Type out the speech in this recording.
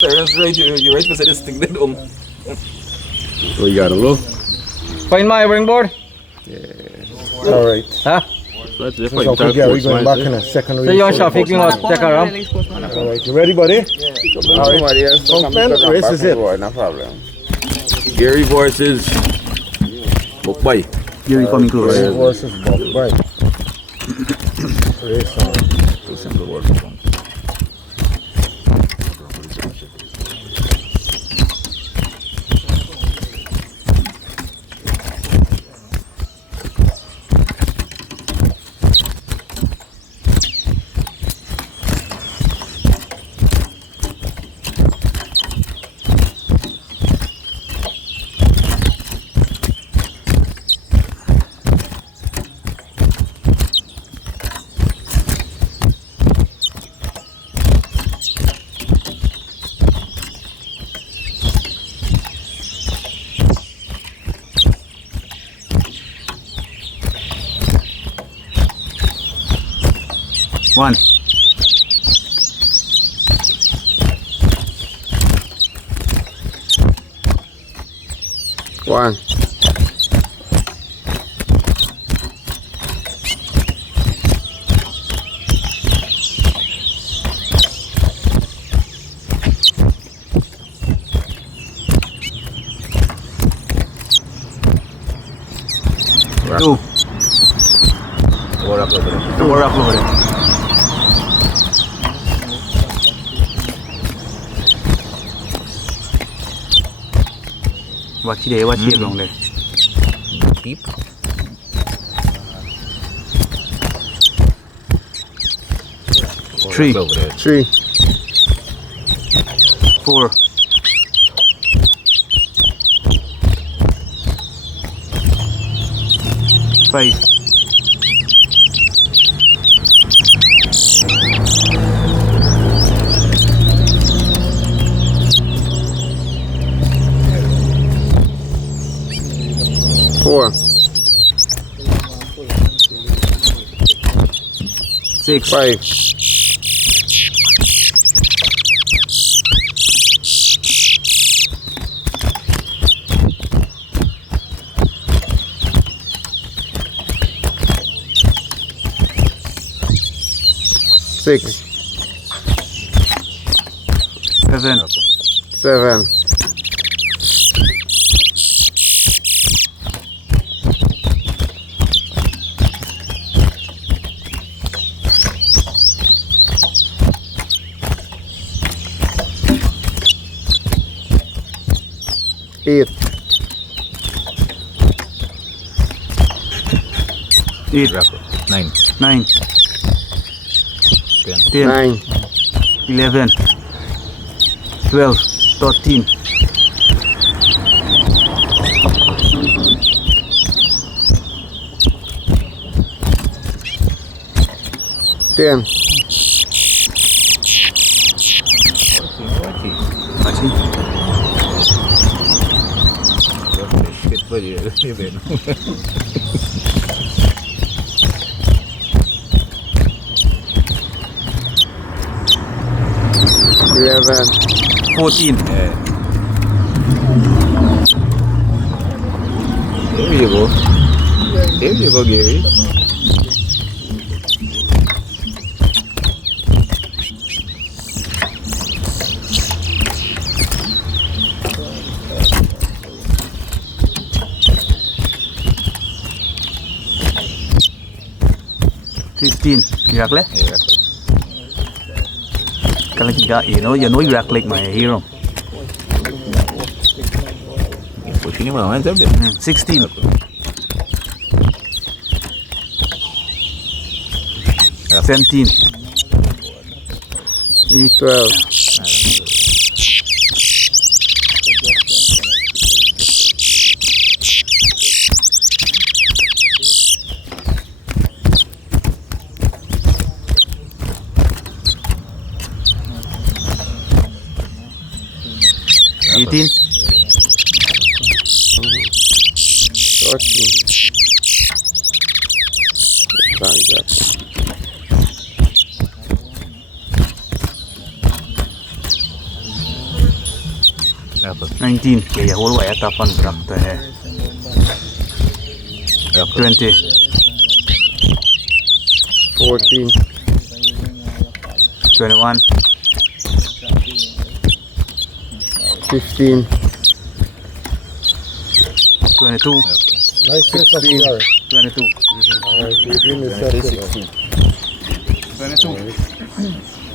That's right, you're right to say this thing then. So you gotta look. Find my ring board. All right. Huh? That's just So Uncle Gary going back in a second So you want Shafiq, we must check around. All right, you ready, buddy? All right. Funkman, race is it? No problem. Gary versus Bokbay. Gary coming close. Gary versus Bob. Right. Race on. Too simple word. One. One. Two. War up over there. We're up over there. Watch it, long there. Keep. Three. Over there. 3. 4. 5. 4. 6. 5. 6. 7. 7. 8. 8. 9. 9. 10. 10. 9. 11. 12. 13. 10. Watch it. Shit, buddy. Eleven. 14. There you go. There you go, Gary. Fifteen. You rack left? Yeah. Kalau tiga, you know you rack like my hero. Pushing him around, isn't it? 16. 17. 12. 18. 14. Time's up. 19. 19. Okay, you hold way at top and drop the hair. 20. 14. 21. 15. 22. Nice set of yards. 22. Alright, you're doing the set. 22.